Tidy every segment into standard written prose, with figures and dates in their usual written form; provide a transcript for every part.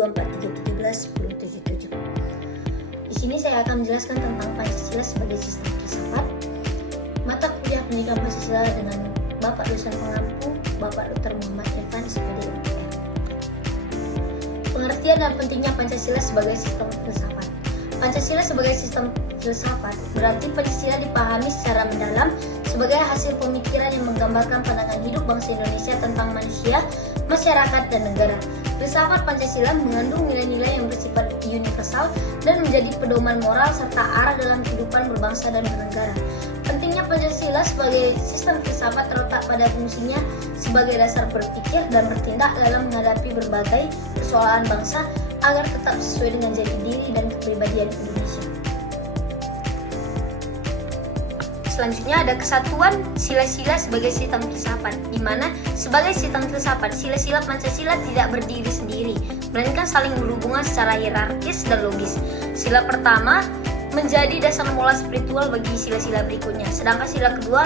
24317 1077. Di sini saya akan menjelaskan tentang Pancasila sebagai sistem filsafat. Mata kuliah pendidikan Pancasila dengan Bapak dosen pengampu, Bapak Dr. Muhammad Irfan, SPD UPR. Pengertian dan pentingnya Pancasila sebagai sistem filsafat. Pancasila sebagai sistem filsafat berarti Pancasila dipahami secara mendalam sebagai hasil pemikiran yang menggambarkan pandangan hidup bangsa Indonesia tentang manusia, masyarakat, dan negara. Filsafat Pancasila mengandung nilai-nilai yang bersifat universal dan menjadi pedoman moral serta arah dalam kehidupan berbangsa dan bernegara. Pentingnya Pancasila sebagai sistem filsafat terletak pada fungsinya sebagai dasar berpikir dan bertindak dalam menghadapi berbagai persoalan bangsa agar tetap sesuai dengan jati diri dan kepribadian Indonesia. Selanjutnya ada kesatuan sila-sila sebagai sistem filsafat, di mana sebagai sistem filsafat sila-sila Pancasila tidak berdiri sendiri, melainkan saling berhubungan secara hierarkis dan logis. Sila pertama menjadi dasar mula spiritual bagi sila-sila berikutnya, sedangkan sila kedua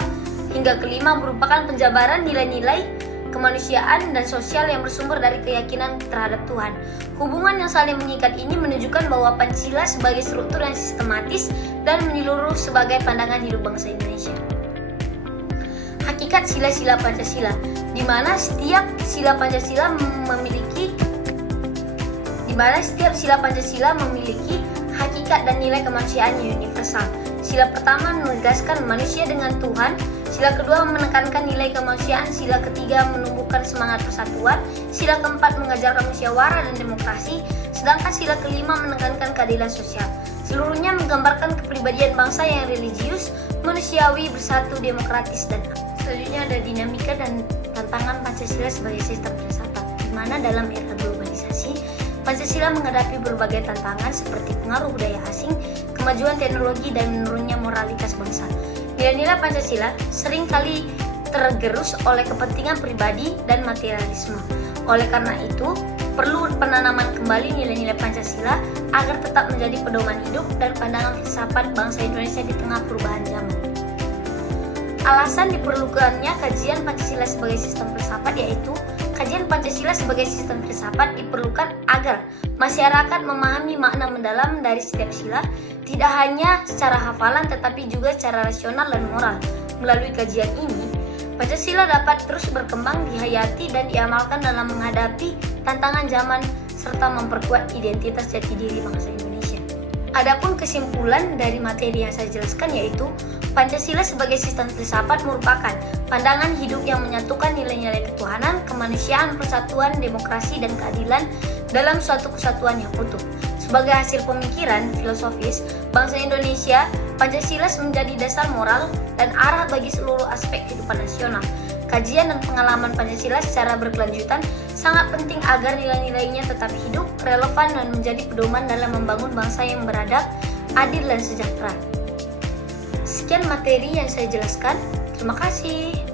hingga kelima merupakan penjabaran nilai-nilai kemanusiaan dan sosial yang bersumber dari keyakinan terhadap Tuhan. Hubungan yang saling mengikat ini menunjukkan bahwa Pancasila sebagai struktur yang sistematis dan menyeluruh sebagai pandangan hidup bangsa Indonesia. Hakikat sila-sila Pancasila, di mana setiap sila Pancasila memiliki hakikat dan nilai kemanusiaan universal. Sila pertama menegaskan manusia dengan Tuhan, sila kedua menekankan nilai kemanusiaan, sila ketiga menumbuhkan semangat persatuan, sila keempat mengajarkan musyawarah dan demokrasi, sedangkan sila kelima menekankan keadilan sosial. Seluruhnya menggambarkan kepribadian bangsa yang religius, manusiawi, bersatu, demokratis, dan selanjutnya ada dinamika dan tantangan Pancasila sebagai sistem filsafat, di mana dalam era globalisasi Pancasila menghadapi berbagai tantangan seperti pengaruh budaya asing, kemajuan teknologi, dan menurunnya moralitas bangsa. Nilai-nilai Pancasila seringkali tergerus oleh kepentingan pribadi dan materialisme. Oleh karena itu, perlu penanaman kembali nilai-nilai Pancasila agar tetap menjadi pedoman hidup dan pandangan filsafat bangsa Indonesia di tengah perubahan zaman. Alasan diperlukannya kajian Pancasila sebagai sistem filsafat yaitu kajian Pancasila sebagai sistem filsafat diperlukan agar masyarakat memahami makna mendalam dari setiap sila, tidak hanya secara hafalan tetapi juga secara rasional dan moral. Melalui kajian ini, Pancasila dapat terus berkembang, dihayati, dan diamalkan dalam menghadapi tantangan zaman serta memperkuat identitas jati diri bangsa Indonesia. Adapun kesimpulan dari materi yang saya jelaskan yaitu Pancasila sebagai sistem filsafat merupakan pandangan hidup yang menyatukan nilai-nilai ketuhanan, kemanusiaan, persatuan, demokrasi, dan keadilan dalam suatu kesatuan yang utuh. Sebagai hasil pemikiran filosofis bangsa Indonesia, Pancasila menjadi dasar moral dan arah bagi seluruh aspek kehidupan nasional. Kajian dan pengalaman Pancasila secara berkelanjutan sangat penting agar nilai-nilainya tetap hidup, relevan, dan menjadi pedoman dalam membangun bangsa yang beradab, adil, dan sejahtera. Sekian materi yang saya jelaskan. Terima kasih.